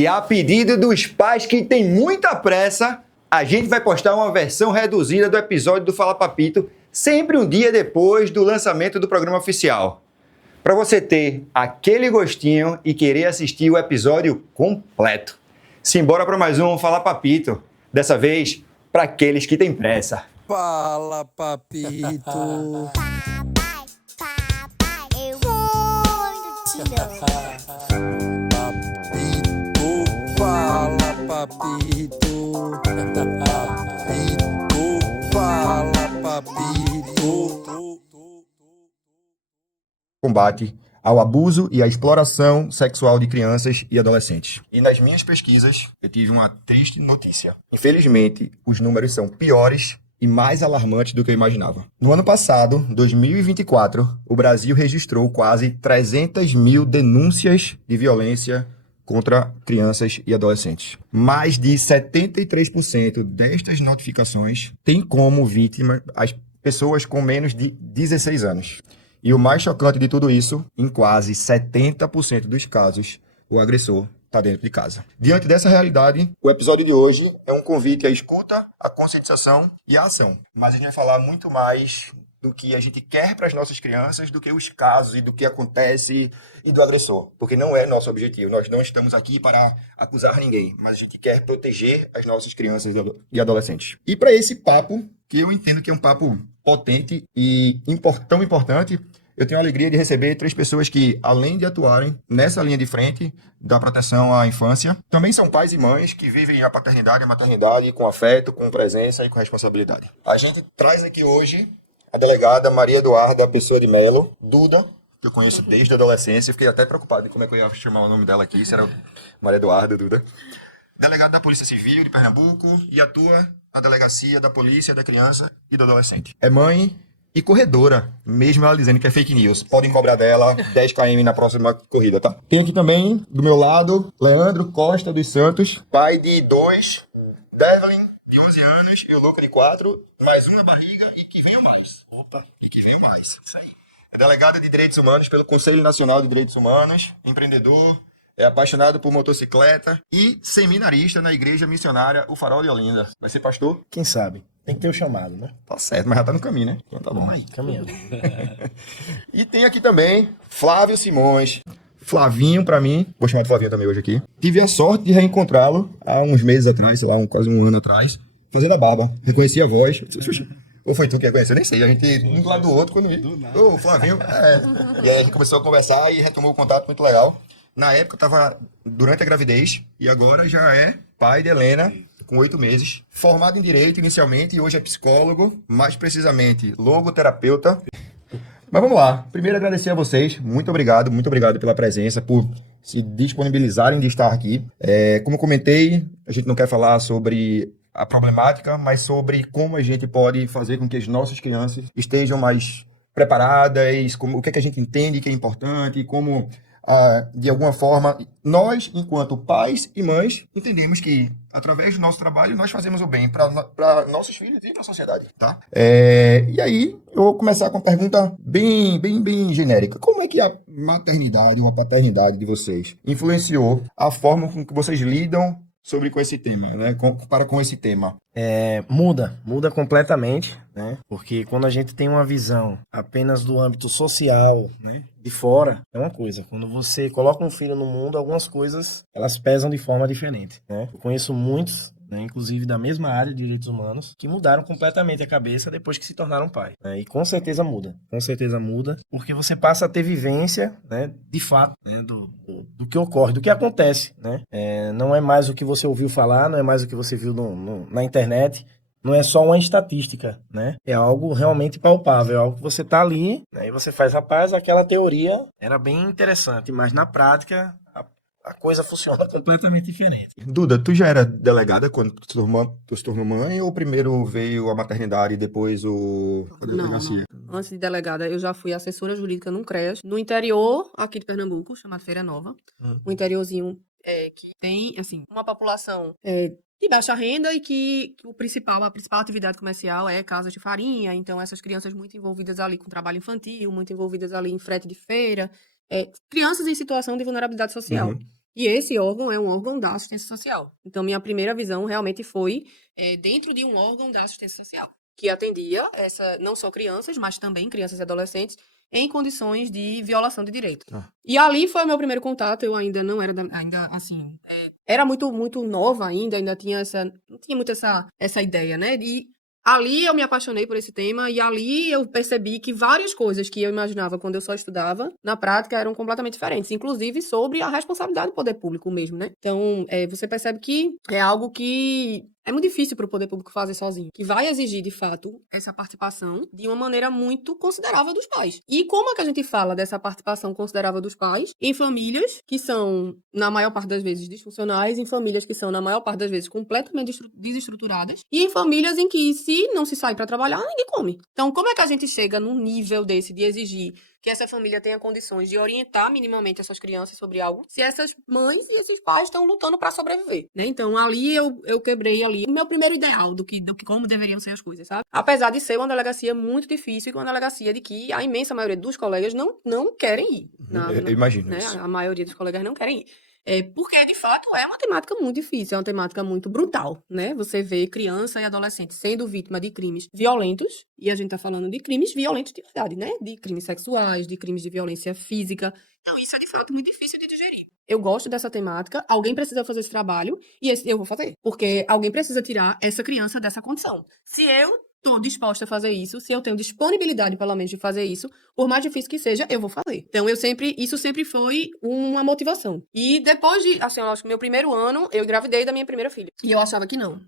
E a pedido dos pais que têm muita pressa, a gente vai postar uma versão reduzida do episódio do Fala Papito, sempre um dia depois do lançamento do programa oficial. Para você ter aquele gostinho e querer assistir o episódio completo. Simbora para mais um Fala Papito. Dessa vez, para aqueles que têm pressa. Fala, papito. Eu muito te amo. Papito, fala, papito. Papito, fala, papito. Combate ao abuso e à exploração sexual de crianças e adolescentes. E nas minhas pesquisas, eu tive uma triste notícia. Infelizmente, os números são piores e mais alarmantes do que eu imaginava. No ano passado, 2024, o Brasil registrou quase 300 mil denúncias de violência contra crianças e adolescentes. Mais de 73% destas notificações têm como vítima as pessoas com menos de 16 anos. E o mais chocante de tudo isso, em quase 70% dos casos, o agressor está dentro de casa. Diante dessa realidade, o episódio de hoje é um convite à escuta, à conscientização e à ação. Mas a gente vai falar muito mais do que a gente quer para as nossas crianças, do que os casos e do que acontece e do agressor. Porque não é nosso objetivo. Nós não estamos aqui para acusar ninguém, mas a gente quer proteger as nossas crianças e adolescentes. E para esse papo, que eu entendo que é um papo potente e tão importante, eu tenho a alegria de receber 3 pessoas que, além de atuarem nessa linha de frente da proteção à infância, também são pais e mães que vivem a paternidade e a maternidade com afeto, com presença e com responsabilidade. A gente traz aqui hoje a delegada Maria Eduarda Pessoa de Melo, Duda, que eu conheço desde a adolescência. Fiquei até preocupado de como é que eu ia chamar o nome dela aqui, se era Maria Eduarda, Duda. Delegada da Polícia Civil de Pernambuco e atua na Delegacia da Polícia da Criança e do Adolescente. É mãe e corredora, mesmo ela dizendo que é fake news. Podem cobrar dela 10 km na próxima corrida, tá? Tem aqui também, do meu lado, Leandro Costa dos Santos, pai de 2, Devlin, de 11 anos, e o Luca, de 4, mais uma barriga e que venham mais. Opa, e que venham mais. Isso aí. É delegada de Direitos Humanos pelo Conselho Nacional de Direitos Humanos, empreendedor, é apaixonado por motocicleta e seminarista na Igreja Missionária O Farol de Olinda. Vai ser pastor? Quem sabe? Tem que ter o chamado, né? Tá certo, mas já tá no caminho, né? Então tá bom. Aí, caminhando. E tem aqui também Flávio Simões. Flavinho, pra mim, vou chamar de Flavinho também hoje aqui. Tive a sorte de reencontrá-lo há uns meses atrás, sei lá, quase um ano atrás, fazendo a barba. Reconheci a voz. Ou foi tu que reconheceu? Nem sei. A gente um do lado do outro quando vi. Ô, Flavinho. É. E aí a gente começou a conversar e retomou o contato muito legal. Na época eu tava durante a gravidez e agora já é pai de Helena, com 8 meses, formado em Direito inicialmente e hoje é psicólogo, mais precisamente logoterapeuta. Mas vamos lá. Primeiro agradecer a vocês. Muito obrigado pela presença, por se disponibilizarem de estar aqui. Como eu comentei, a gente não quer falar sobre a problemática, mas sobre como a gente pode fazer com que as nossas crianças estejam mais preparadas, o que é que a gente entende que é importante, como, de alguma forma, nós, enquanto pais e mães, entendemos que, através do nosso trabalho, nós fazemos o bem para nossos filhos e para a sociedade, tá? E aí, eu vou começar com uma pergunta bem genérica. Como é que a maternidade ou a paternidade de vocês influenciou a forma com que vocês lidam com esse tema, né? Com esse tema? Muda completamente, né? Porque quando a gente tem uma visão apenas do âmbito social, né, de fora, é uma coisa. Quando você coloca um filho no mundo, algumas coisas, elas pesam de forma diferente, né? Eu conheço muitos, né, inclusive da mesma área de direitos humanos, que mudaram completamente a cabeça depois que se tornaram pai, né? E com certeza muda, porque você passa a ter vivência, né, de fato, né, do que ocorre, do que acontece, né? Não é mais o que você ouviu falar, não é mais o que você viu na internet, não é só uma estatística, né? É algo realmente palpável, é algo que você tá ali, né, e você faz, rapaz, aquela teoria era bem interessante, mas na prática a coisa funciona completamente diferente. Duda, tu já era delegada quando tu se tornou mãe, ou primeiro veio a maternidade e depois a delegacia? Não. Antes de delegada, eu já fui assessora jurídica num CREAS, no interior aqui de Pernambuco, chamado Feira Nova. Um interiorzinho que tem, assim, uma população de baixa renda e que a principal atividade comercial é casas de farinha. Então, essas crianças muito envolvidas ali com trabalho infantil, muito envolvidas ali em frete de feira, crianças em situação de vulnerabilidade social. E esse órgão é um órgão da assistência social. Então, minha primeira visão realmente foi dentro de um órgão da assistência social, que atendia não só crianças, mas também crianças e adolescentes em condições de violação de direito. E ali foi o meu primeiro contato. Eu ainda não era, era muito, muito nova ainda não tinha muito essa ideia, né? E ali eu me apaixonei por esse tema e ali eu percebi que várias coisas que eu imaginava quando eu só estudava, na prática eram completamente diferentes, inclusive sobre a responsabilidade do poder público mesmo, né? Então, você percebe que é algo que é muito difícil para o poder público fazer sozinho, que vai exigir, de fato, essa participação de uma maneira muito considerável dos pais. E como é que a gente fala dessa participação considerável dos pais em famílias que são, na maior parte das vezes, disfuncionais, em famílias que são, na maior parte das vezes, completamente desestruturadas, e em famílias em que, se não se sai para trabalhar, ninguém come. Então, como é que a gente chega num nível desse de exigir que essa família tenha condições de orientar minimamente essas crianças sobre algo, se essas mães e esses pais estão lutando para sobreviver, né? Então, ali eu quebrei ali o meu primeiro ideal do que como deveriam ser as coisas, sabe? Apesar de ser uma delegacia muito difícil e uma delegacia de que a imensa maioria dos colegas não querem ir. Eu imagino né? isso. A maioria dos colegas não querem ir. Porque, de fato, é uma temática muito difícil, é uma temática muito brutal, né? Você vê criança e adolescente sendo vítima de crimes violentos, e a gente tá falando de crimes violentos de verdade, né? De crimes sexuais, de crimes de violência física. Então, isso é, de fato, muito difícil de digerir. Eu gosto dessa temática, alguém precisa fazer esse trabalho, e eu vou fazer. Porque alguém precisa tirar essa criança dessa condição. Se eu estou disposta a fazer isso, se eu tenho disponibilidade, pelo menos, de fazer isso, por mais difícil que seja, eu vou fazer. Então, isso sempre foi uma motivação. E depois de, assim, eu acho que meu primeiro ano, eu engravidei da minha primeira filha. E eu achava que não.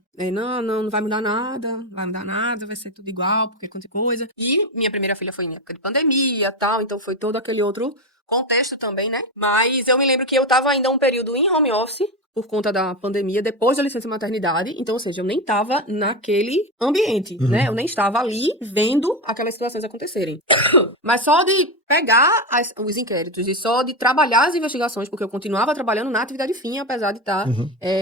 Não vai mudar nada, vai ser tudo igual, porque qualquer coisa. E minha primeira filha foi em época de pandemia e tal, então foi todo aquele outro contexto também, né? Mas eu me lembro que eu tava ainda um período em home office, por conta da pandemia, depois da licença maternidade. Então, ou seja, eu nem estava naquele ambiente, né? Eu nem estava ali vendo aquelas situações acontecerem. Mas só de pegar os inquéritos e só de trabalhar as investigações, porque eu continuava trabalhando na atividade fim, apesar de estar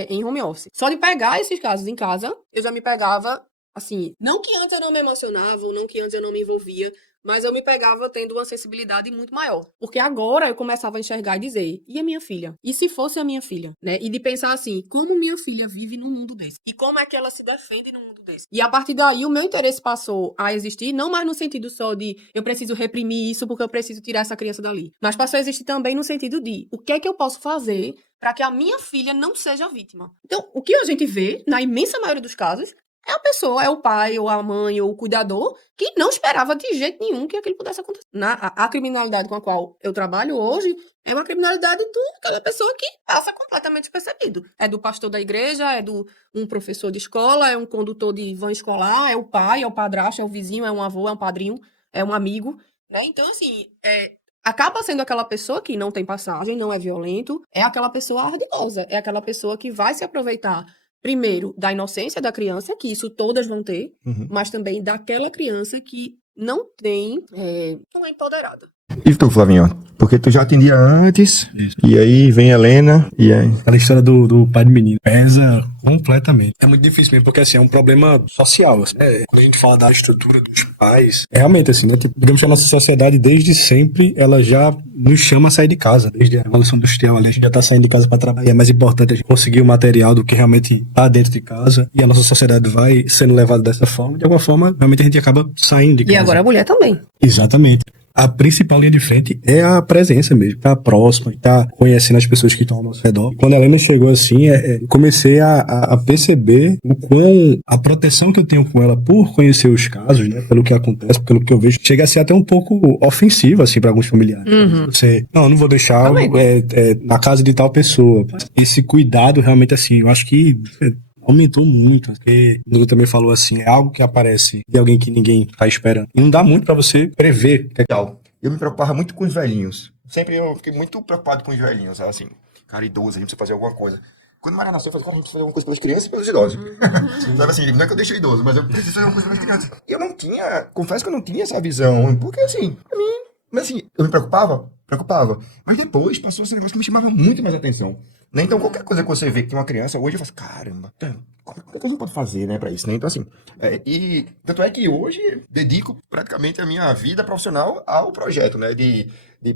em home office. Só de pegar esses casos em casa, eu já me pegava, assim, não que antes eu não me emocionava, ou não que antes eu não me envolvia, mas eu me pegava tendo uma sensibilidade muito maior. Porque agora eu começava a enxergar e dizer, e a minha filha? E se fosse a minha filha? Né? E de pensar assim, como minha filha vive num mundo desse? E como é que ela se defende num mundo desse? E a partir daí o meu interesse passou a existir, não mais no sentido só de eu preciso reprimir isso porque eu preciso tirar essa criança dali. Mas passou a existir também no sentido de o que é que eu posso fazer para que a minha filha não seja vítima? Então, o que a gente vê, na imensa maioria dos casos, é a pessoa, é o pai, ou a mãe, ou o cuidador, que não esperava de jeito nenhum que aquilo pudesse acontecer. A criminalidade com a qual eu trabalho hoje é uma criminalidade daquela pessoa que passa completamente despercebido. É do pastor da igreja, é do um professor de escola, é um condutor de van escolar, é o pai, é o padrasto, é o vizinho, é um avô, é um padrinho, é um amigo, né? Então, assim, acaba sendo aquela pessoa que não tem passagem, não é violento, é aquela pessoa ardilosa, é aquela pessoa que vai se aproveitar primeiro, da inocência da criança, que isso todas vão ter, mas também daquela criança que não é empoderada. E tu, Flavinho? Porque tu já atendia antes, e aí vem a Helena, e aí... Aquela história do pai do menino pesa completamente. É muito difícil mesmo, porque assim, é um problema social, assim, né? Quando a gente fala da estrutura dos pais, realmente assim, né? Tipo, digamos que a nossa sociedade, desde sempre, ela já nos chama a sair de casa. Desde a Revolução Industrial, ali, a gente já tá saindo de casa para trabalhar. É mais importante a gente conseguir o material do que realmente tá dentro de casa, e a nossa sociedade vai sendo levada dessa forma. De alguma forma, realmente a gente acaba saindo de casa. E agora a mulher também. Exatamente. A principal linha de frente é a presença mesmo, tá próxima, tá conhecendo as pessoas que estão ao nosso redor. Quando a Helena chegou assim, comecei a perceber o quão a proteção que eu tenho com ela por conhecer os casos, né, pelo que acontece, pelo que eu vejo, chega a ser até um pouco ofensivo, assim, para alguns familiares. Você, não vou deixar na casa de tal pessoa. Esse cuidado realmente, assim, eu acho que aumentou muito, porque o Lula também falou assim, é algo que aparece de alguém que ninguém tá esperando. E não dá muito pra você prever. Eu me preocupava muito com os velhinhos. Sempre eu fiquei muito preocupado com os velhinhos, sabe? Assim, cara idoso, a gente precisa fazer alguma coisa. Quando Maria nasceu, eu falei, cara, a gente precisa fazer alguma coisa pelas crianças e pelos idosos. Sabe assim, não é que eu deixei idoso, mas eu preciso fazer alguma coisa pelas crianças. E eu não tinha, confesso que eu não tinha essa visão, porque assim, pra mim, mas assim, eu me preocupava. Mas depois passou esse negócio que me chamava muito mais atenção. Né? Então, qualquer coisa que você vê que tem uma criança, hoje eu faço, caramba, o que a gente pode fazer, né, para isso, né? Então, assim, e tanto é que hoje dedico praticamente a minha vida profissional ao projeto, né, de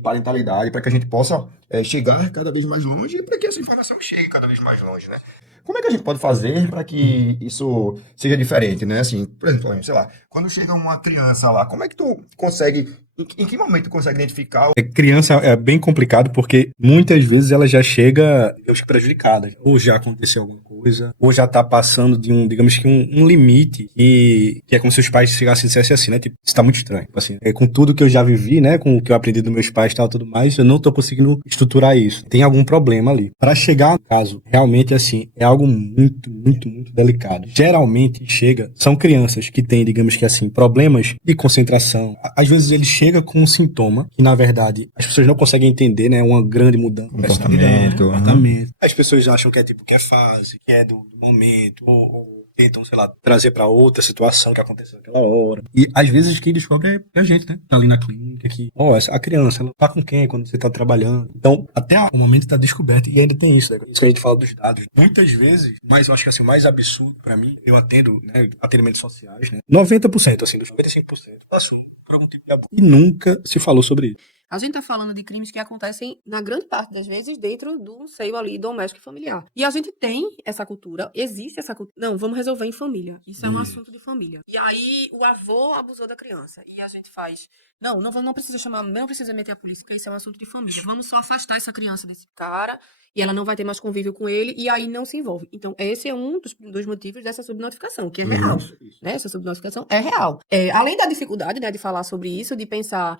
parentalidade, para que a gente possa chegar cada vez mais longe e para que essa informação chegue cada vez mais longe, né? Como é que a gente pode fazer para que isso seja diferente, né? Assim, por exemplo, sei lá, quando chega uma criança lá, como é que tu consegue, em que momento tu consegue identificar? Criança é bem complicado porque muitas vezes ela já chega, digamos que prejudicada. Ou já aconteceu alguma coisa, ou já tá passando de digamos que um limite que é como se os pais chegassem e dissessem assim, né? Tipo, isso tá muito estranho. Assim, com tudo que eu já vivi, né? Com o que eu aprendi dos meus pais e tal, tudo mais, eu não tô conseguindo estruturar isso. Tem algum problema ali. Para chegar no caso, realmente assim, é algo muito, muito, muito delicado. Geralmente são crianças que têm, digamos que assim, problemas de concentração. Às vezes eles chegam com um sintoma que, na verdade, as pessoas não conseguem entender, né? Uma grande mudança. Comportamento. As pessoas acham que é tipo, que é fase, que é do momento, ou tentam, sei lá, trazer pra outra situação que aconteceu naquela hora. E às vezes quem descobre é a gente, né? Tá ali na clínica, que, a criança, ela tá com quem quando você tá trabalhando? Então, até o momento tá descoberto. E ainda tem isso, né? Isso que a gente fala dos dados. Muitas vezes, mas eu acho que assim, o mais absurdo pra mim, eu atendo, né? Atendimentos sociais, né? 90%, assim, dos 95%. Assim, por algum tipo de abuso. E nunca se falou sobre isso. A gente tá falando de crimes que acontecem, na grande parte das vezes, dentro do seio ali doméstico e familiar. E a gente tem essa cultura, existe essa cultura. Não, vamos resolver em família. Isso é um assunto de família. E aí, o avô abusou da criança. E a gente faz, não precisa chamar, não precisa meter a polícia, porque isso é um assunto de família. Vamos só afastar essa criança desse cara, e ela não vai ter mais convívio com ele, e aí não se envolve. Então, esse é um dos motivos dessa subnotificação, que é real. Né? Essa subnotificação é real. Além da dificuldade, né, de falar sobre isso, de pensar,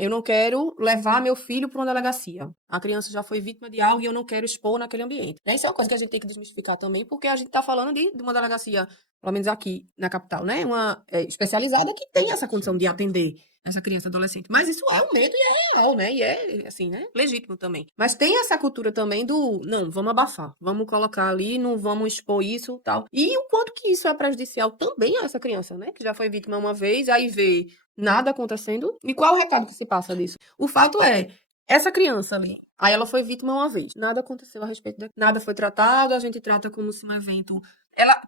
eu não quero levar meu filho para uma delegacia. A criança já foi vítima de algo e eu não quero expor naquele ambiente. Né? Isso é uma coisa que a gente tem que desmistificar também, porque a gente está falando de uma delegacia, pelo menos aqui na capital, né? Uma especializada que tem essa condição de atender essa criança e adolescente. Mas isso é um medo e é real, né? E é, assim, né? Legítimo também. Mas tem essa cultura também do, não, vamos abafar. Vamos colocar ali, não vamos expor isso e tal. E o quanto que isso é prejudicial também a essa criança, né? Que já foi vítima uma vez, aí vê nada acontecendo. E qual é o recado que se passa disso? O fato é, essa criança ali, aí ela foi vítima uma vez. Nada aconteceu a respeito dela. Nada foi tratado, a gente trata como se um evento...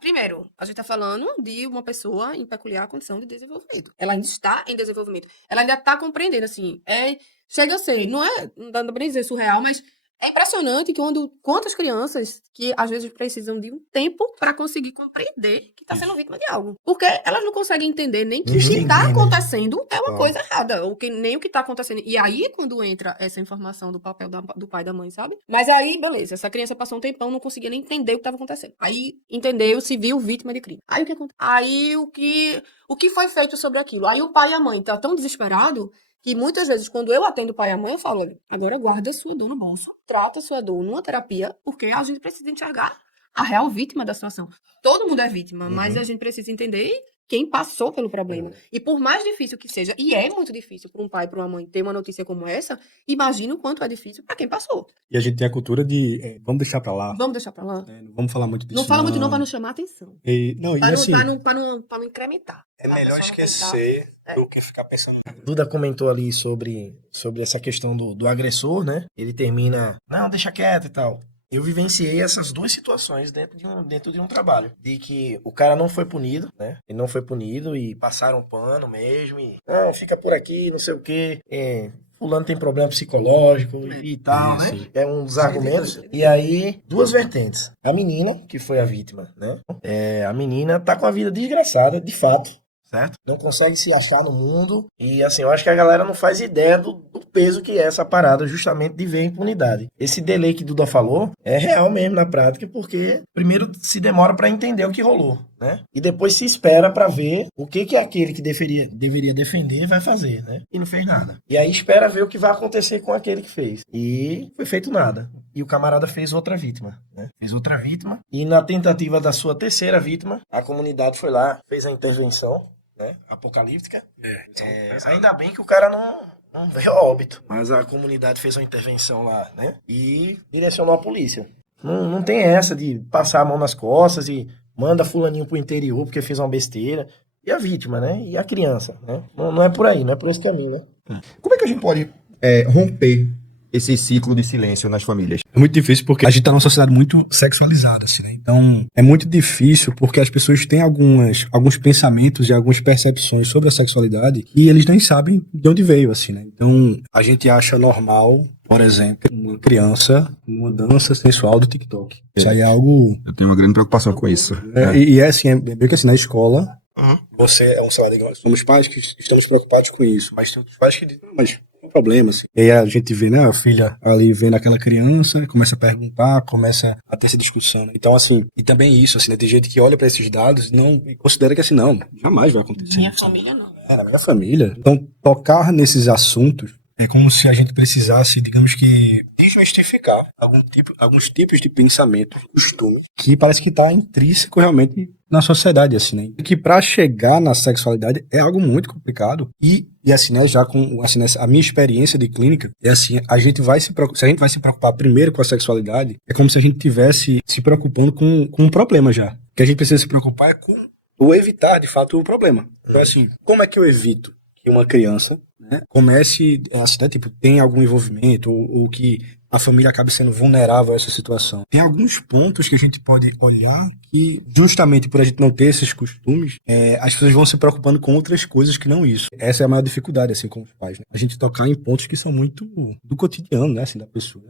Primeiro, a gente tá falando de uma pessoa em peculiar condição de desenvolvimento. Ela ainda está em desenvolvimento. Ela ainda tá compreendendo, assim, chega a ser, não dá pra dizer surreal, mas é impressionante quantas crianças que às vezes precisam de um tempo para conseguir compreender que tá sendo vítima de algo. Porque elas não conseguem entender nem que o que tá acontecendo é uma coisa errada, ou que nem o que tá acontecendo. E aí, quando entra essa informação do papel do pai e da mãe, sabe? Mas aí, beleza, essa criança passou um tempão, não conseguia nem entender o que tava acontecendo. Aí, entendeu, se viu vítima de crime. Aí, o que acontece? Aí, o que foi feito sobre aquilo? Aí, o pai e a mãe tá tão desesperado que muitas vezes, quando eu atendo o pai e a mãe, eu falo, olha, agora guarda a sua dor no bolso, trata a sua dor numa terapia, porque a gente precisa enxergar a real vítima da situação. Todo mundo é vítima, mas a gente precisa entender quem passou pelo problema. E por mais difícil que seja, e é muito difícil para um pai e para uma mãe ter uma notícia como essa, imagina o quanto é difícil para quem passou. E a gente tem a cultura de vamos deixar pra lá. Vamos deixar pra lá. Não vamos falar muito disso. Não fala muito não para não chamar atenção. Para não incrementar. É melhor esquecer do que ficar pensando. Duda comentou ali sobre essa questão do agressor, né? Ele termina, não, deixa quieto e tal. Eu vivenciei essas duas situações dentro de um trabalho. De que o cara não foi punido, né? Ele não foi punido e passaram pano mesmo. E, não, fica por aqui, não sei o quê. Fulano tem problema psicológico e tal, né? É um dos argumentos. E aí, duas vertentes. A menina, que foi a vítima, né? A menina tá com a vida desgraçada, de fato. Certo? Não consegue se achar no mundo. E assim, eu acho que a galera não faz ideia do peso que é essa parada, justamente de ver a impunidade. Esse delay que Duda falou é real mesmo na prática, porque primeiro se demora para entender o que rolou, né? E depois se espera para ver o que aquele que deveria defender vai fazer, né? E não fez nada. E aí espera ver o que vai acontecer com aquele que fez. E foi feito nada. E o camarada fez outra vítima, né? Fez outra vítima. E na tentativa da sua terceira vítima, a comunidade foi lá, fez a intervenção, né? Apocalíptica. Ainda bem que o cara não veio a óbito. Mas a comunidade fez uma intervenção lá, né? E direcionou a polícia. Não tem essa de passar a mão nas costas e manda fulaninho pro interior porque fez uma besteira. E a vítima, né? E a criança, né? Não é por aí, não é por esse caminho, né? Como é que a gente pode romper esse ciclo de silêncio nas famílias? É muito difícil porque a gente tá numa sociedade muito sexualizada, assim, né? Então, é muito difícil porque as pessoas têm alguns pensamentos e algumas percepções sobre a sexualidade e eles nem sabem de onde veio, assim, né? Então, a gente acha normal, por exemplo, uma criança, uma dança sensual do TikTok. Isso aí é algo... Eu tenho uma grande preocupação com isso. E é assim, é meio que assim, na escola, Uhum. você é um, sei lá, digamos, somos pais que estamos preocupados com isso, mas tem outros pais que dizem, "Não, mas não é problema, assim." E aí a gente vê, né, a filha ali vendo aquela criança, começa a perguntar, começa a ter essa discussão, né? Então, assim, e também isso, assim, né, tem gente que olha para esses dados e considera que, assim, não, jamais vai acontecer. Minha isso. família não. Na minha família. Então, tocar nesses assuntos é como se a gente precisasse, digamos que, desmistificar alguns tipos de pensamento, costumes, que parece que está intrínseco realmente na sociedade, assim, né? E que para chegar na sexualidade é algo muito complicado e assim, né, já com assim, a minha experiência de clínica, é assim, se a gente vai se preocupar primeiro com a sexualidade, é como se a gente tivesse se preocupando com um problema já. O que a gente precisa se preocupar é com ou evitar, de fato, o problema. Então, assim, como é que eu evito que uma criança, né, comece, assim, né, tipo, tem algum envolvimento ou que a família acabe sendo vulnerável a essa situação? Tem alguns pontos que a gente pode olhar que, justamente por a gente não ter esses costumes, as pessoas vão se preocupando com outras coisas que não isso. Essa é a maior dificuldade, assim, com os pais, né? A gente tocar em pontos que são muito do cotidiano, né, assim, da pessoa,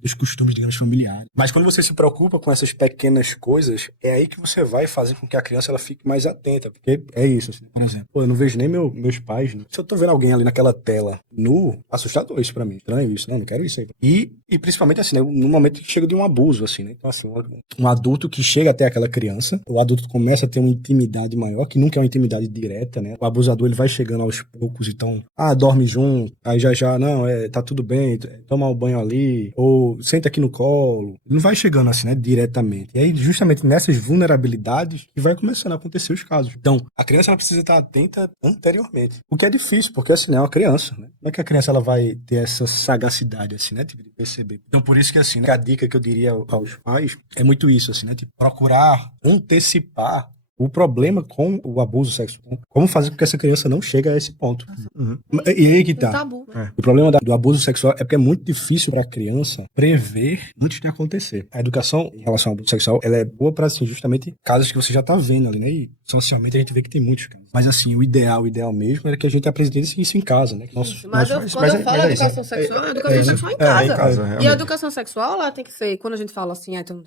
dos costumes, digamos, familiares. Mas quando você se preocupa com essas pequenas coisas, é aí que você vai fazer com que a criança ela fique mais atenta, porque é isso, assim, por exemplo, pô, eu não vejo nem meus pais, né? Se eu tô vendo alguém ali naquela tela nu, assustador isso pra mim, estranho isso, né, não quero isso aí. E principalmente, assim, né, no momento que chega de um abuso, assim, né, então, assim, um adulto que chega até aquela criança, o adulto começa a ter uma intimidade maior, que nunca é uma intimidade direta, né, o abusador, ele vai chegando aos poucos, então, dorme junto, aí já, não, tá tudo bem, toma um banho ali, ou senta aqui no colo, não vai chegando assim, né, diretamente, e aí, justamente nessas vulnerabilidades, que vai começando a acontecer os casos. Então, a criança, ela precisa estar atenta anteriormente, o que é difícil, porque, assim, né, é uma criança, né, como é que a criança, ela vai ter essa sagacidade, assim, né, tipo, de perceber. Então, por isso que, assim, né, a dica que eu diria aos pais é muito isso, assim, né, tipo, procurar antecipar o problema com o abuso sexual. Né? Como fazer com que essa criança não chegue a esse ponto. Uhum. E aí que Um tá. tabu. O problema do abuso sexual é porque é muito difícil para a criança prever antes de acontecer. A educação em relação ao abuso sexual, ela é boa para, assim, justamente casos que você já tá vendo ali, né? E socialmente a gente vê que tem muitos casos. Mas, assim, o ideal mesmo era que a gente aprendesse isso em casa, né? Que Quando eu falo educação sexual, é educação sexual em casa. em casa, E a realmente. educação sexual, ela tem que ser, quando a gente fala assim, então,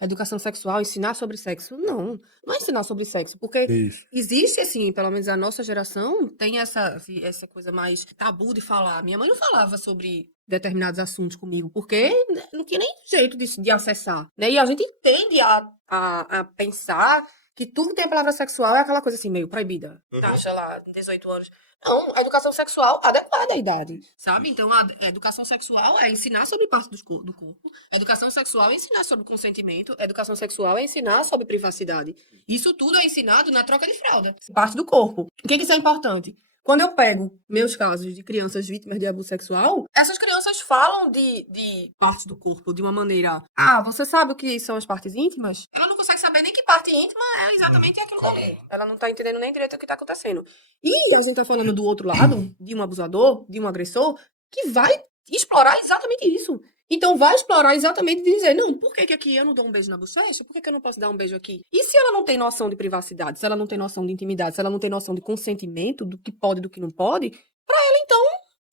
educação sexual, ensinar sobre sexo. Não é ensinar sobre sexo, porque Isso. existe, assim, pelo menos a nossa geração tem essa coisa mais tabu de falar. Minha mãe não falava sobre determinados assuntos comigo, porque não tinha nem jeito de acessar, né? E a gente tende a pensar que tudo que tem a palavra sexual é aquela coisa assim, meio proibida. Taxa lá, 18 anos. Não, a educação sexual adequada à idade, sabe? Então, a educação sexual é ensinar sobre parte do corpo. A educação sexual é ensinar sobre consentimento. A educação sexual é ensinar sobre privacidade. Isso tudo é ensinado na troca de fralda. Parte do corpo. O que isso é importante? Quando eu pego meus casos de crianças vítimas de abuso sexual, essas crianças falam de partes do corpo de uma maneira... você sabe o que são as partes íntimas? Ela não consegue saber nem que parte íntima é exatamente aquilo ali. Ela não tá entendendo nem direito o que tá acontecendo. E a gente tá falando do outro lado, de um abusador, de um agressor, que vai explorar exatamente isso. Então vai explorar exatamente de dizer, não, por que aqui eu não dou um beijo na bochecha? Por que eu não posso dar um beijo aqui? E se ela não tem noção de privacidade, se ela não tem noção de intimidade, se ela não tem noção de consentimento, do que pode e do que não pode, pra ela, então,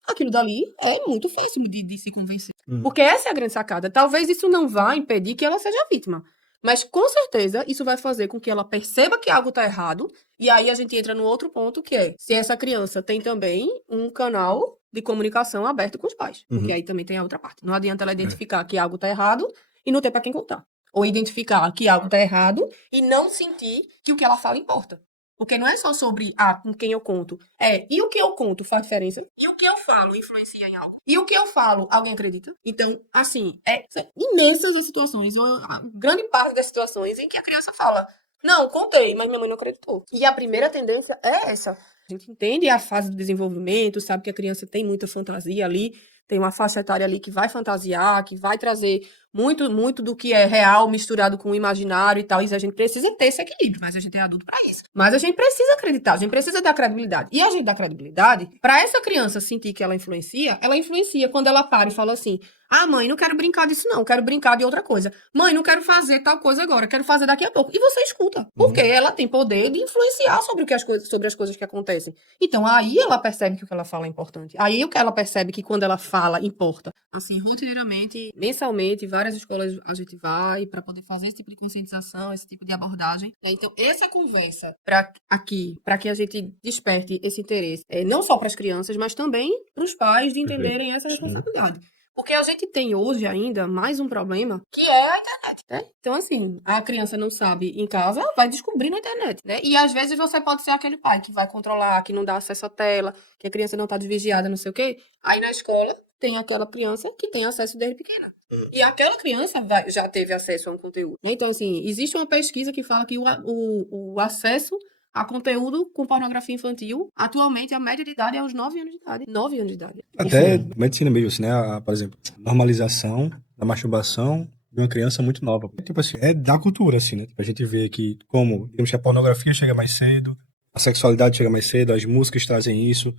aquilo dali é muito fácil de se convencer. Porque essa é a grande sacada. Talvez isso não vá impedir que ela seja vítima. Mas, com certeza, isso vai fazer com que ela perceba que algo tá errado. E aí a gente entra no outro ponto, que é se essa criança tem também um canal de comunicação aberto com os pais. Porque aí também tem a outra parte. Não adianta ela identificar que algo tá errado e não ter pra quem contar. Ou identificar que algo tá errado e não sentir que o que ela fala importa. Porque não é só sobre, com quem eu conto. E o que eu conto faz diferença? E o que eu falo influencia em algo? E o que eu falo, alguém acredita? Então, assim, são imensas as situações, uma grande parte das situações em que a criança fala, não, contei, mas minha mãe não acreditou. E a primeira tendência é essa. A gente entende a fase do desenvolvimento, sabe que a criança tem muita fantasia ali, tem uma faixa etária ali que vai fantasiar, que vai trazer muito do que é real misturado com o imaginário e tal. E a gente precisa ter esse equilíbrio, mas a gente é adulto pra isso. Mas a gente precisa acreditar, a gente precisa dar credibilidade. E a gente dá credibilidade pra essa criança sentir que ela influencia quando ela para e fala assim: ah, mãe, não quero brincar disso, não. Quero brincar de outra coisa. Mãe, não quero fazer tal coisa agora. Quero fazer daqui a pouco. E você escuta. Porque ela tem poder de influenciar sobre as coisas que acontecem. Então, aí ela percebe que o que ela fala é importante. Aí o que ela percebe que quando ela fala, importa. Assim, rotineiramente, mensalmente, várias escolas a gente vai para poder fazer esse tipo de conscientização, esse tipo de abordagem. Então, essa conversa para que a gente desperte esse interesse, não só para as crianças, mas também para os pais de entenderem essa responsabilidade. Porque a gente tem hoje ainda mais um problema, que é a internet, né? Então, assim, a criança não sabe em casa, vai descobrir na internet, né? E às vezes você pode ser aquele pai que vai controlar, que não dá acesso à tela, que a criança não tá desvigiada, não sei o quê. Aí na escola tem aquela criança que tem acesso desde pequena. E aquela criança já teve acesso a um conteúdo. Então, assim, existe uma pesquisa que fala que o acesso a conteúdo com pornografia infantil, atualmente a média de idade é aos 9 anos de idade. 9 anos de idade. Até medicina mesmo, assim, né? Por exemplo, normalização da masturbação de uma criança muito nova. Tipo assim, é da cultura, assim, né? A gente vê que, como, digamos que a pornografia chega mais cedo, a sexualidade chega mais cedo, as músicas trazem isso.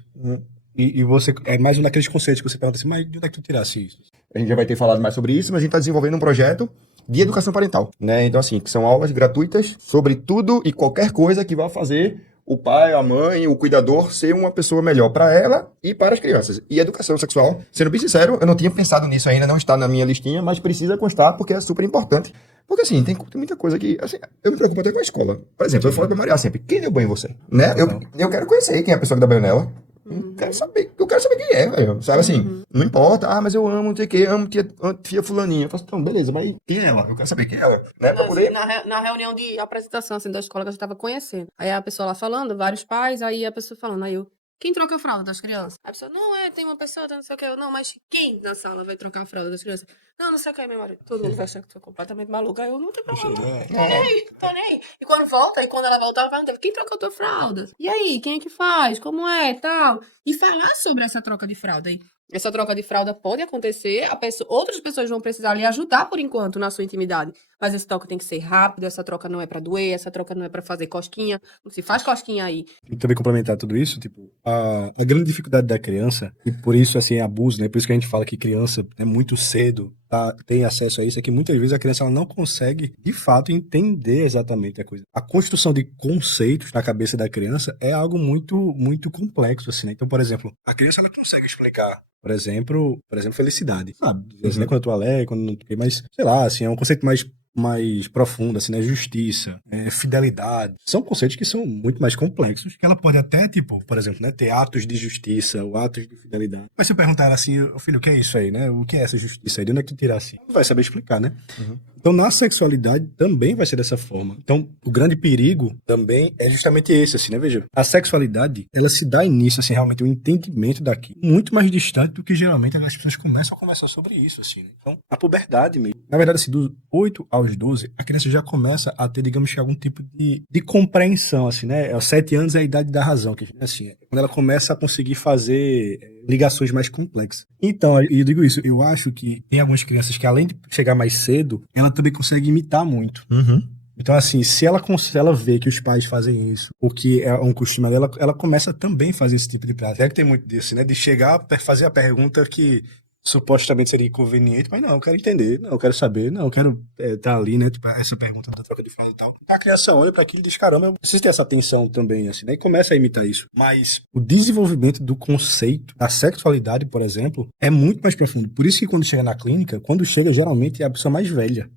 E você, é mais um daqueles conceitos que você pergunta assim, mas de onde é que tu tirasse isso? A gente já vai ter falado mais sobre isso, mas a gente está desenvolvendo um projeto de educação parental, né? Então, assim, que são aulas gratuitas sobre tudo e qualquer coisa que vá fazer o pai, a mãe, o cuidador ser uma pessoa melhor para ela e para as crianças. E educação sexual, sendo bem sincero, eu não tinha pensado nisso ainda, não está na minha listinha, mas precisa constar porque é super importante. Porque, assim, tem muita coisa que, assim, eu me preocupo até com a escola. Por exemplo, eu falo pra Maria sempre, quem deu banho em você? Né? Eu quero conhecer quem é a pessoa que dá banho nela. Eu quero saber quem é, velho. Sabe assim? Não importa, mas eu amo, não sei o que, amo tia fulaninha. Eu falo, então, beleza, mas quem é ela? Eu quero saber quem é ela. Né? Pra poder... Na reunião de apresentação assim, da escola que a gente tava conhecendo. Aí a pessoa lá falando, vários pais, aí a pessoa falando, aí eu, quem troca a fralda das crianças? Aí a pessoa, não, tem uma pessoa, não sei o que. Eu, não, mas quem na sala vai trocar a fralda das crianças? Não sei o que, meu marido. Todo mundo vai achar que tu é completamente maluca. Aí eu, não tem problema. Tô nem aí. E quando ela volta, ela pergunta, quem trocou a tua fralda? E aí, quem é que faz? Como é? Tal. E falar sobre essa troca de fralda aí. Essa troca de fralda pode acontecer, outras pessoas vão precisar lhe ajudar por enquanto na sua intimidade. Mas essa troca tem que ser rápida, essa troca não é pra doer, essa troca não é pra fazer cosquinha. Não se faz cosquinha aí. E também complementar tudo isso, tipo, a grande dificuldade da criança, e por isso, assim, é abuso, né? Por isso que a gente fala que criança é muito cedo, tem acesso a isso, é que muitas vezes a criança ela não consegue, de fato, entender exatamente a coisa. A construção de conceitos na cabeça da criança é algo muito, muito complexo, assim, né? Então, por exemplo, a criança não consegue explicar, por exemplo, felicidade, sabe? Às vezes, né, quando eu tô alegre, quando não tô... Mas, sei lá, assim, é um conceito mais profundo, assim, né? Justiça, fidelidade. São conceitos que são muito mais complexos, que ela pode até, tipo, por exemplo, né? Ter atos de justiça ou atos de fidelidade. Mas se eu perguntar ela assim, filho, o que é isso aí, né? O que é essa justiça aí? De onde é que tu tirar assim? Não vai saber explicar, né? Então, na sexualidade também vai ser dessa forma. Então, o grande perigo também é justamente esse, assim, né? Veja, a sexualidade, ela se dá início, assim, realmente, o entendimento daquilo, muito mais distante do que geralmente as pessoas começam a conversar sobre isso, assim. Né? Então, a puberdade mesmo. Na verdade, assim, dos 8 aos 12, a criança já começa a ter, digamos que, algum tipo de compreensão, assim, né? Aos 7 anos é a idade da razão, que assim, quando ela começa a conseguir fazer ligações mais complexas. Então, eu digo isso, eu acho que tem algumas crianças que, além de chegar mais cedo, ela também consegue imitar muito. Então, assim, se ela vê que os pais fazem isso, o que é um costume dela, ela começa também a fazer esse tipo de prática. É que tem muito disso, né? De chegar, fazer a pergunta que supostamente seria inconveniente, mas não, eu quero entender, não, eu quero saber, não, eu quero estar ali, né? Tipo, essa pergunta da troca de fralda e tal. Então, a criança olha para aquilo e diz, caramba, eu preciso ter essa atenção também, assim, né? E começa a imitar isso. Mas o desenvolvimento do conceito da sexualidade, por exemplo, é muito mais profundo. Por isso que quando chega na clínica, quando chega, geralmente é a pessoa mais velha.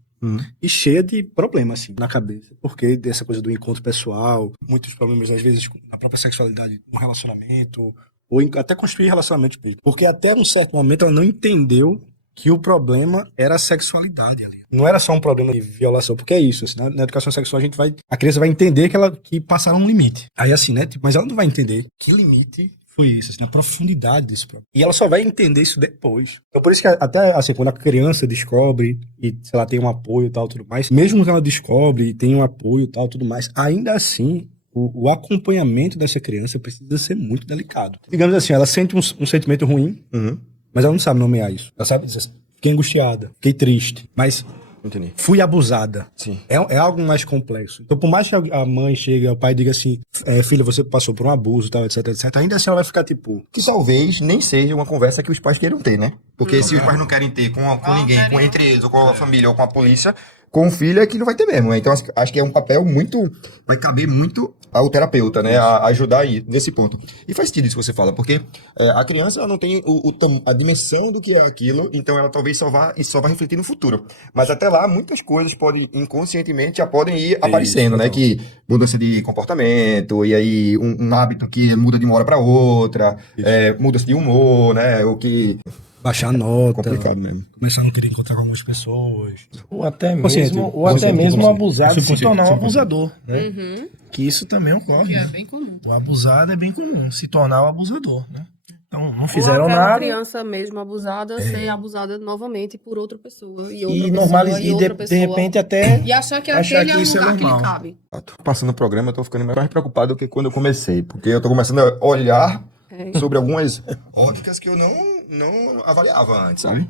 E cheia de problemas, assim, na cabeça. Porque dessa coisa do encontro pessoal, muitos problemas, às vezes, com a própria sexualidade, no relacionamento, ou até construir relacionamentos mesmo. Porque até um certo momento ela não entendeu que o problema era a sexualidade ali. Não era só um problema de violação, porque é isso, assim, na educação sexual a criança vai entender que passaram um limite. Aí assim, né, tipo, mas ela não vai entender que limite foi isso, assim, a profundidade desse problema. E ela só vai entender isso depois. Então por isso que até, assim, quando a criança descobre e, sei lá, tem um apoio e tal, tudo mais, mesmo que ela descobre e tem um apoio e tal, tudo mais, ainda assim, o acompanhamento dessa criança precisa ser muito delicado. Digamos assim, ela sente um sentimento ruim, mas ela não sabe nomear isso. Ela sabe dizer assim, fiquei angustiada, fiquei triste, mas Entendi. fui abusada. Sim. É algo mais complexo. Então, por mais que a mãe chegue, o pai diga assim, filha, você passou por um abuso, tal, etc, etc, ainda assim ela vai ficar tipo... Que talvez nem seja uma conversa que os pais queiram ter, né? Porque se os pais não querem ter com ninguém, com entre eles, ou com a família, ou com a polícia, com o filho é que não vai ter mesmo. Né? Então, acho que é um papel muito... Vai caber muito ao terapeuta, né? A ajudar aí, nesse ponto. E faz sentido isso que você fala, porque a criança ela não tem a dimensão do que é aquilo, então ela talvez só vai refletir no futuro. Mas até lá, muitas coisas podem, inconscientemente, já podem ir aparecendo, né? Que mudança de comportamento, e aí um hábito que muda de uma hora para outra, mudança de humor, né? O que... Baixar a nota. Complicado mesmo. Começar a não querer encontrar com algumas pessoas. Ou até Consciente, mesmo, consciente. o abusado se Subconsciente, tornar um subconsciente. abusador, né? Uhum. Que isso também ocorre. Que é né? bem comum. O abusado é bem comum, se tornar o abusador, né? Então, não Ou fizeram aquela nada criança mesmo abusada ser abusada novamente por outra pessoa. E outra e pessoa, normalizar, e e outra de pessoa. repente até... E achar que achar aquele que é o isso é lugar que lhe normal. cabe. Passando o programa, eu tô ficando mais preocupado do que quando eu comecei, porque eu tô começando a olhar sobre algumas óticas que eu não avaliava antes, sabe?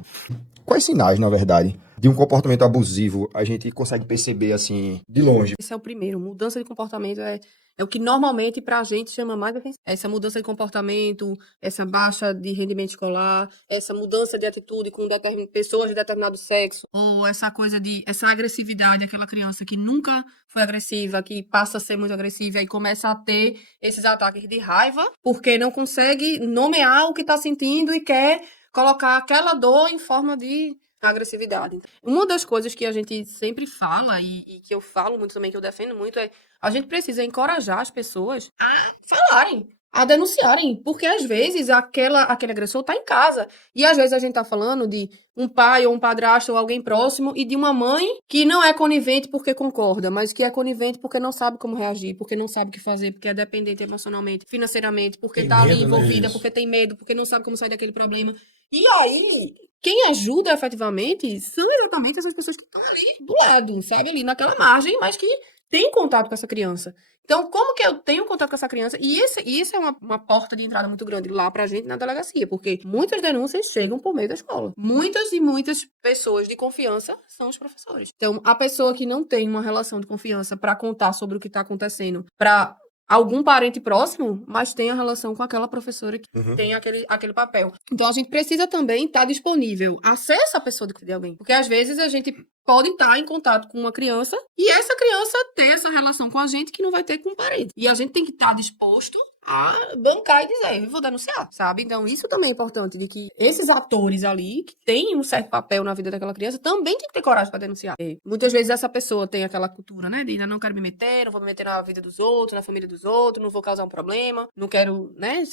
Quais sinais, na verdade, de um comportamento abusivo a gente consegue perceber, assim, de longe? Esse é o primeiro. Mudança de comportamento é o que normalmente pra gente chama mais atenção. Essa mudança de comportamento, essa baixa de rendimento escolar, essa mudança de atitude com pessoas de determinado sexo, ou essa coisa essa agressividade, aquela criança que nunca foi agressiva, que passa a ser muito agressiva e começa a ter esses ataques de raiva, porque não consegue nomear o que tá sentindo e quer colocar aquela dor em forma de agressividade. Uma das coisas que a gente sempre fala, e que eu falo muito também, que eu defendo muito, é a gente precisa encorajar as pessoas a falarem, a denunciarem, porque às vezes aquele agressor tá em casa, e às vezes a gente tá falando de um pai ou um padrasto ou alguém próximo, e de uma mãe que não é conivente porque concorda, mas que é conivente porque não sabe como reagir, porque não sabe o que fazer, porque é dependente emocionalmente, financeiramente, porque Tem tá ali medo, né? envolvida, Isso. porque tem medo, porque não sabe como sair daquele problema. E aí, quem ajuda efetivamente são exatamente essas pessoas que estão ali do lado, sabe? Ali naquela margem, mas que têm contato com essa criança. Então, como que eu tenho contato com essa criança? E isso é uma porta de entrada muito grande lá pra gente na delegacia, porque muitas denúncias chegam por meio da escola. Muitas e muitas pessoas de confiança são os professores. Então, a pessoa que não tem uma relação de confiança pra contar sobre o que tá acontecendo pra algum parente próximo, mas tem a relação com aquela professora que tem aquele papel. Então, a gente precisa também estar disponível a ser essa pessoa de alguém. Porque, às vezes, a gente pode estar em contato com uma criança e essa criança ter essa relação com a gente que não vai ter com um parente. E a gente tem que estar disposto a bancar e dizer, eu vou denunciar, sabe? Então, isso também é importante, de que esses atores ali, que têm um certo papel na vida daquela criança, também tem que ter coragem para denunciar. E muitas vezes essa pessoa tem aquela cultura, né, de ainda não quero me meter, não vou me meter na vida dos outros, na família dos outros, não vou causar um problema, não quero, né,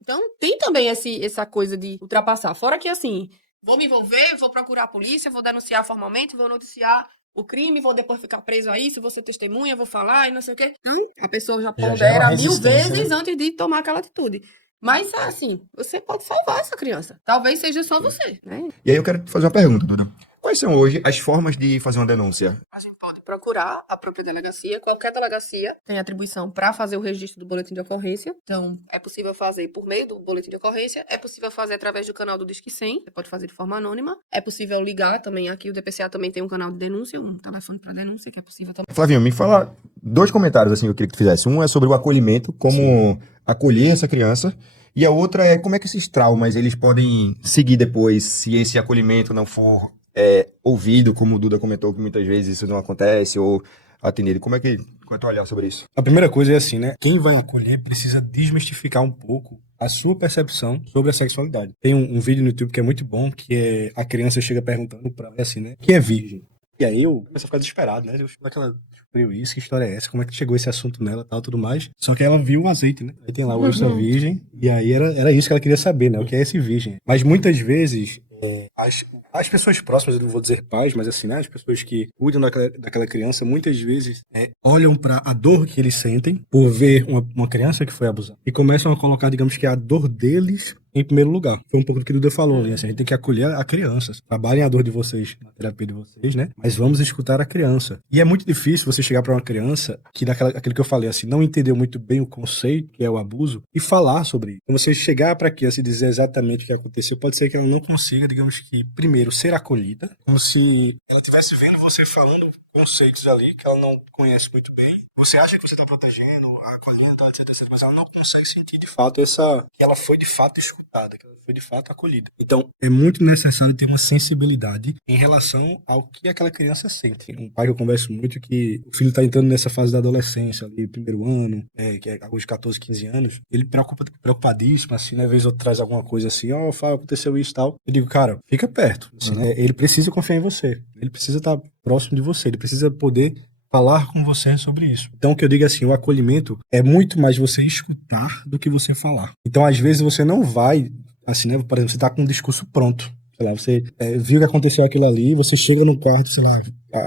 Então, tem também essa coisa de ultrapassar. Fora que, assim, vou me envolver, vou procurar a polícia, vou denunciar formalmente, vou noticiar o crime, vou depois ficar preso a isso, vou ser testemunha, vou falar e não sei o quê. A pessoa já gera pondera uma 1000 resistência, vezes né? antes de tomar aquela atitude. Mas, assim, você pode salvar essa criança. Talvez seja só você, né? E aí eu quero te fazer uma pergunta, Duda. Quais são hoje as formas de fazer uma denúncia? A gente pode procurar a própria delegacia. Qualquer delegacia tem atribuição para fazer o registro do boletim de ocorrência. Então, é possível fazer por meio do boletim de ocorrência. É possível fazer através do canal do Disque 100. Você pode fazer de forma anônima. É possível ligar também. Aqui o DPCA também tem um canal de denúncia, um telefone para denúncia, que é possível também. Flavinho, me fala 2 comentários assim que eu queria que tu fizesse. Um é sobre o acolhimento, como acolher essa criança. E a outra é como é que esses traumas eles podem seguir depois, se esse acolhimento não for ouvido, como o Duda comentou, que muitas vezes isso não acontece, ou atendido. Qual é o teu olhar sobre isso? A primeira coisa é assim, né? Quem vai acolher precisa desmistificar um pouco a sua percepção sobre a sexualidade. Tem um vídeo no YouTube que é muito bom, que é a criança chega perguntando pra ela assim, né? Quem é virgem? E aí eu começo a ficar desesperado, né? Como é que ela descobriu isso? Que história é essa? Como é que chegou esse assunto nela, tal, tudo mais? Só que ela viu o azeite, né? Aí tem lá o eu sou virgem, e aí era isso que ela queria saber, né? O que é esse virgem? Mas muitas vezes, as pessoas próximas, eu não vou dizer pais, mas assim, né? As pessoas que cuidam daquela criança, muitas vezes olham pra a dor que eles sentem por ver uma criança que foi abusada. E começam a colocar, digamos que a dor deles em primeiro lugar. Foi um pouco do que o Duda falou ali, assim, a gente tem que acolher a criança. Trabalhem a dor de vocês, na terapia de vocês, né? Mas vamos escutar a criança. E é muito difícil você chegar para uma criança que, aquilo que eu falei, assim, não entendeu muito bem o conceito, que é o abuso, e falar sobre isso. Então, você chegar para a criança e dizer exatamente o que aconteceu, pode ser que ela não consiga, digamos que, primeiro, ser acolhida, como se ela estivesse vendo você falando conceitos ali que ela não conhece muito bem. Você acha que você está protegendo, acolhendo, etc, etc, mas ela não consegue sentir de fato que ela foi de fato escutada, que ela foi de fato acolhida. Então, é muito necessário ter uma sensibilidade em relação ao que aquela criança sente. Um pai que eu converso muito que o filho está entrando nessa fase da adolescência, ali, primeiro ano, que é hoje 14, 15 anos, ele preocupadíssimo, assim, né, às vezes outro traz alguma coisa assim, Fábio, aconteceu isso e tal. Eu digo, cara, fica perto, assim, né? Ele precisa confiar em você, ele precisa estar próximo de você, ele precisa poder falar com você sobre isso. Então, o que eu digo é assim, o acolhimento é muito mais você escutar do que você falar. Então, às vezes, você não vai, assim, né? Por exemplo, você tá com um discurso pronto. Sei lá, você viu que aconteceu aquilo ali, você chega no quarto, sei lá,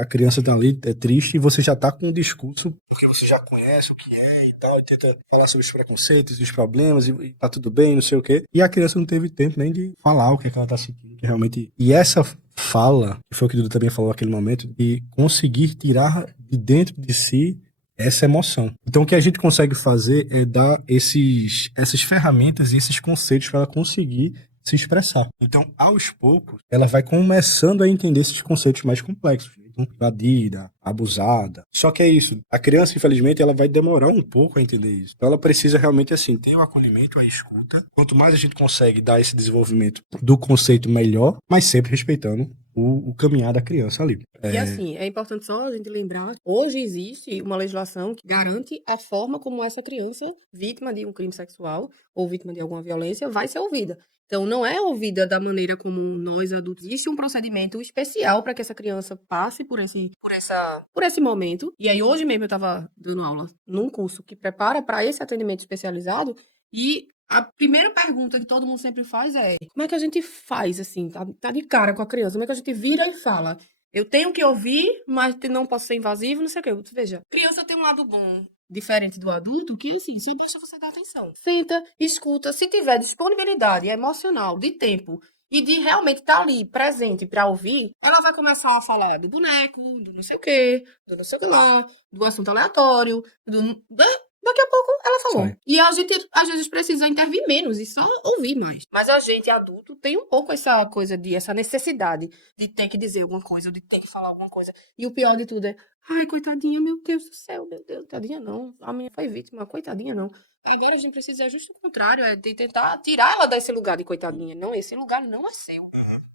a criança tá ali, é triste, e você já tá com um discurso que você já conhece o que é e tal, e tenta falar sobre os preconceitos, os problemas, e tá tudo bem, não sei o quê. E a criança não teve tempo nem de falar o que é que ela tá sentindo, que realmente... E essa fala, que foi o que o Dudu também falou naquele momento, de conseguir tirar de dentro de si essa emoção. Então, o que a gente consegue fazer é dar essas ferramentas e esses conceitos para ela conseguir se expressar. Então, aos poucos, ela vai começando a entender esses conceitos mais complexos. Então, invadida, abusada. Só que é isso. A criança, infelizmente, ela vai demorar um pouco a entender isso. Então, ela precisa realmente, assim, ter o acolhimento, a escuta. Quanto mais a gente consegue dar esse desenvolvimento do conceito melhor, mas sempre respeitando o caminhar da criança ali. E assim, é importante só a gente lembrar, hoje existe uma legislação que garante a forma como essa criança, vítima de um crime sexual ou vítima de alguma violência, vai ser ouvida. Então, não é ouvida da maneira como nós adultos. Existe um procedimento especial para que essa criança passe por esse momento. E aí, hoje mesmo, eu estava dando aula num curso que prepara para esse atendimento especializado. E a primeira pergunta que todo mundo sempre faz é: como é que a gente faz, assim, tá de cara com a criança? Como é que a gente vira e fala? Eu tenho que ouvir, mas não posso ser invasivo, não sei o quê. Veja, criança tem um lado bom, diferente do adulto, que assim, só basta você dar atenção. Senta, escuta, se tiver disponibilidade emocional, de tempo, e de realmente estar ali, presente para ouvir, ela vai começar a falar do boneco, do não sei o quê, do não sei o que lá, do assunto aleatório, daqui a pouco ela falou. Sai. E a gente, às vezes, precisa intervir menos e só ouvir mais. Mas a gente, adulto, tem um pouco essa coisa essa necessidade de ter que dizer alguma coisa, ou de ter que falar alguma coisa. E o pior de tudo é: ai, coitadinha, meu Deus do céu, meu Deus, tadinha não. A minha foi vítima, coitadinha não. Agora a gente precisa justo o contrário, é de tentar tirar ela desse lugar de coitadinha. Não, esse lugar não é seu.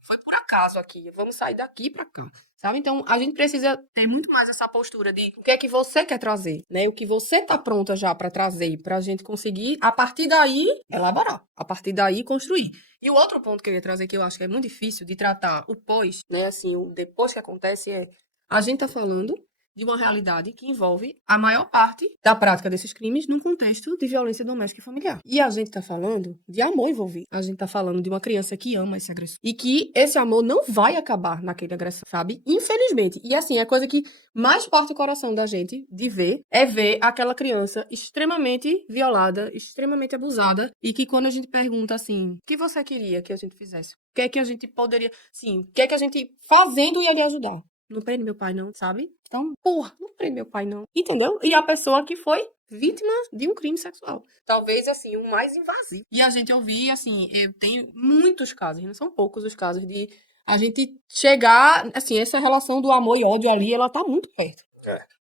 Foi por acaso aqui, vamos sair daqui pra cá. Sabe? Então, a gente precisa ter muito mais essa postura de o que é que você quer trazer, né? O que você tá pronta já pra trazer, pra gente conseguir, a partir daí, elaborar. A partir daí, construir. E o outro ponto que eu ia trazer, que eu acho que é muito difícil de tratar o pós, né? Assim, o depois que acontece a gente tá falando de uma realidade que envolve a maior parte da prática desses crimes num contexto de violência doméstica e familiar. E a gente tá falando de amor envolvido. A gente tá falando de uma criança que ama esse agressor. E que esse amor não vai acabar naquele agressor, sabe? Infelizmente. E assim, a coisa que mais parte o coração da gente de ver é ver aquela criança extremamente violada, extremamente abusada, e que quando a gente pergunta assim, o que você queria que a gente fizesse? O que é que a gente poderia, sim, o que é que a gente fazendo ia lhe ajudar? Não prende meu pai, não, sabe? Então, porra, não prende meu pai, não. Entendeu? E a pessoa que foi vítima de um crime sexual. Talvez, assim, o mais invasivo. E a gente ouvir, assim, eu tenho muitos casos, não são poucos os casos de a gente chegar, assim, essa relação do amor e ódio ali, ela tá muito perto.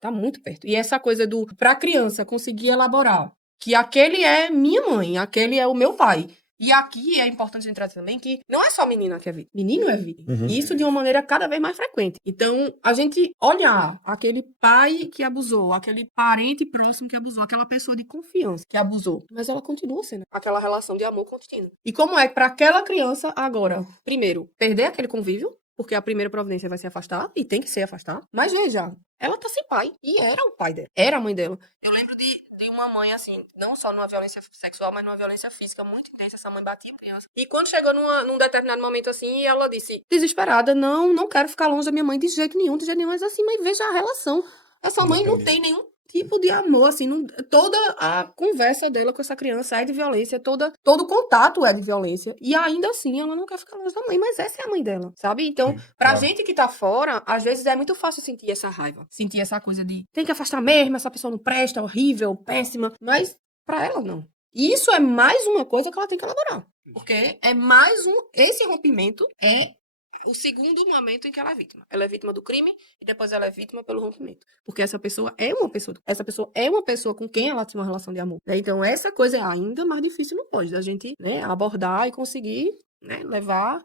Tá muito perto. E essa coisa pra criança conseguir elaborar que aquele é minha mãe, aquele é o meu pai. E aqui é importante a gente trazer também que não é só menina que é vítima. Menino é vítima. Uhum. E isso de uma maneira cada vez mais frequente. Então, a gente olhar aquele pai que abusou, aquele parente próximo que abusou, aquela pessoa de confiança que abusou. Mas ela continua sendo aquela relação de amor contínua. E como é que para aquela criança agora, primeiro, perder aquele convívio, porque a primeira providência vai se afastar, e tem que se afastar. Mas veja, ela tá sem pai. E era o pai dela. Era a mãe dela. Eu lembro de uma mãe, assim, não só numa violência sexual, mas numa violência física muito intensa. Essa mãe batia a criança. E quando chegou num determinado momento, assim, ela disse, desesperada, não quero ficar longe da minha mãe de jeito nenhum. Mas assim, mãe, veja a relação. Essa mãe não tem nenhum tipo de amor, assim, toda a conversa dela com essa criança é de violência, todo contato é de violência, e ainda assim ela não quer ficar longe da mãe, mas essa é a mãe dela, sabe? Então, pra claro. gente que tá fora, às vezes é muito fácil sentir essa raiva, sentir essa coisa de tem que afastar mesmo, essa pessoa não presta, horrível, péssima, mas pra ela não. E isso é mais uma coisa que ela tem que elaborar, porque é mais esse rompimento é o segundo momento em que ela é vítima. Ela é vítima do crime e depois ela é vítima pelo rompimento. Porque essa pessoa é uma pessoa com quem ela tinha uma relação de amor, né? Então essa coisa é ainda mais difícil no pós, da gente, né, abordar e conseguir, né,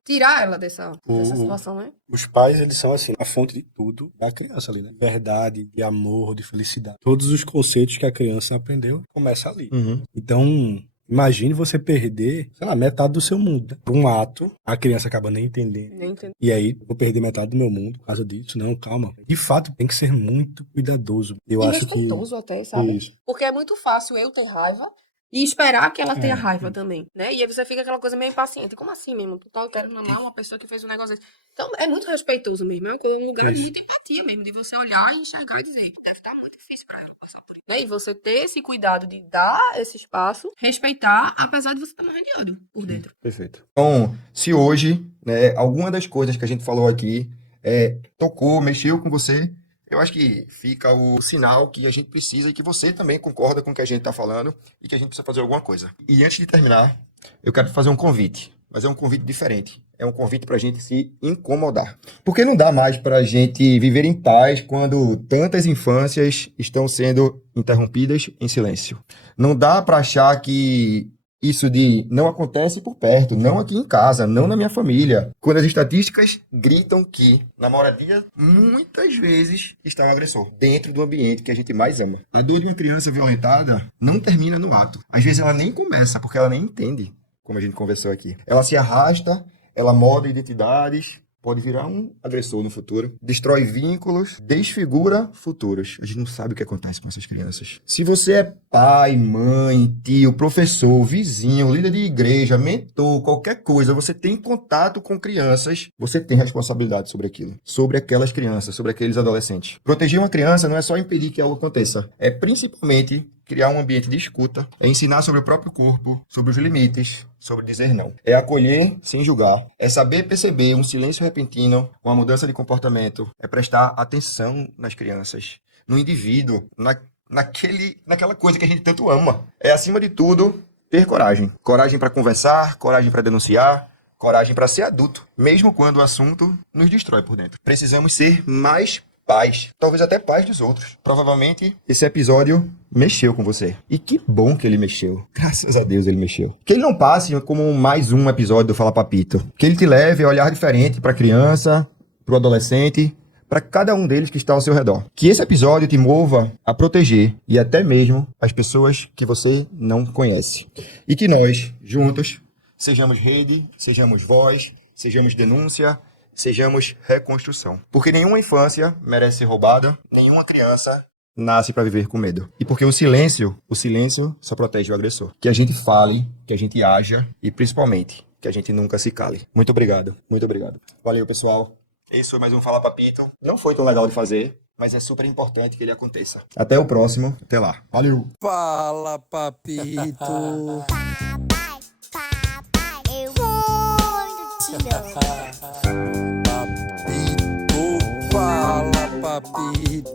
tirar ela dessa situação, né? Os pais, eles são assim, a fonte de tudo da criança ali, né? Verdade, de amor, de felicidade. Todos os conceitos que a criança aprendeu começam ali. Então, imagine você perder, sei lá, metade do seu mundo, né? Por um ato, a criança acaba nem entendendo. Nem entendo. E aí, vou perder metade do meu mundo por causa disso. Não, calma. De fato, tem que ser muito cuidadoso. Eu E acho que... respeitoso até, sabe? Isso. Porque é muito fácil eu ter raiva e esperar que ela tenha raiva também, né? E aí você fica aquela coisa meio impaciente. Como assim mesmo? Tu tá querendo amar uma pessoa que fez um negócio desse. Então, é muito respeitoso mesmo. É um lugar de Isso. muita empatia mesmo, de você olhar e enxergar e dizer, deve estar muito difícil pra ela passar por isso. Né? E você ter esse cuidado de dar esse espaço, respeitar, apesar de você estar morrendo de ódio por dentro. Perfeito. Então, se hoje, né, alguma das coisas que a gente falou aqui tocou, mexeu com você, eu acho que fica o sinal que a gente precisa e que você também concorda com o que a gente está falando e que a gente precisa fazer alguma coisa. E antes de terminar, eu quero fazer um convite, mas é um convite diferente. É um convite para a gente se incomodar. Porque não dá mais para a gente viver em paz quando tantas infâncias estão sendo interrompidas em silêncio. Não dá para achar que isso de não acontece por perto, não aqui em casa, não na minha família. Quando as estatísticas gritam que, na moradia, muitas vezes está o agressor, dentro do ambiente que a gente mais ama. A dor de uma criança violentada não termina no ato. Às vezes ela nem começa, porque ela nem entende, como a gente conversou aqui. Ela se arrasta, ela molda identidades, pode virar um agressor no futuro, destrói vínculos, desfigura futuros. A gente não sabe o que acontece com essas crianças. Se você é pai, mãe, tio, professor, vizinho, líder de igreja, mentor, qualquer coisa, você tem contato com crianças, você tem responsabilidade sobre aquilo, sobre aquelas crianças, sobre aqueles adolescentes. Proteger uma criança não é só impedir que algo aconteça, é principalmente criar um ambiente de escuta, é ensinar sobre o próprio corpo, sobre os limites, sobre dizer não. É acolher sem julgar, é saber perceber um silêncio repentino, uma mudança de comportamento, é prestar atenção nas crianças, no indivíduo, naquela coisa que a gente tanto ama. É, acima de tudo, ter coragem. Coragem para conversar, coragem para denunciar, coragem para ser adulto, mesmo quando o assunto nos destrói por dentro. Precisamos ser mais pais, talvez até pais dos outros. Provavelmente esse episódio mexeu com você. E que bom que ele mexeu. Graças a Deus ele mexeu. Que ele não passe como mais um episódio do Fala Papito. Que ele te leve a olhar diferente para a criança, para o adolescente, para cada um deles que está ao seu redor. Que esse episódio te mova a proteger e até mesmo as pessoas que você não conhece. E que nós, juntos, sejamos rede, sejamos voz, sejamos denúncia, sejamos reconstrução. Porque nenhuma infância merece ser roubada, nenhuma criança nasce para viver com medo. E porque o silêncio só protege o agressor. Que a gente fale, que a gente haja e principalmente que a gente nunca se cale. Muito obrigado, muito obrigado. Valeu, pessoal. Esse foi mais um Fala Papito. Não foi tão legal de fazer, mas é super importante que ele aconteça. Até o próximo. Até lá. Valeu. Fala, papito. Papai, eu muito te amo. Papito, fala, papito.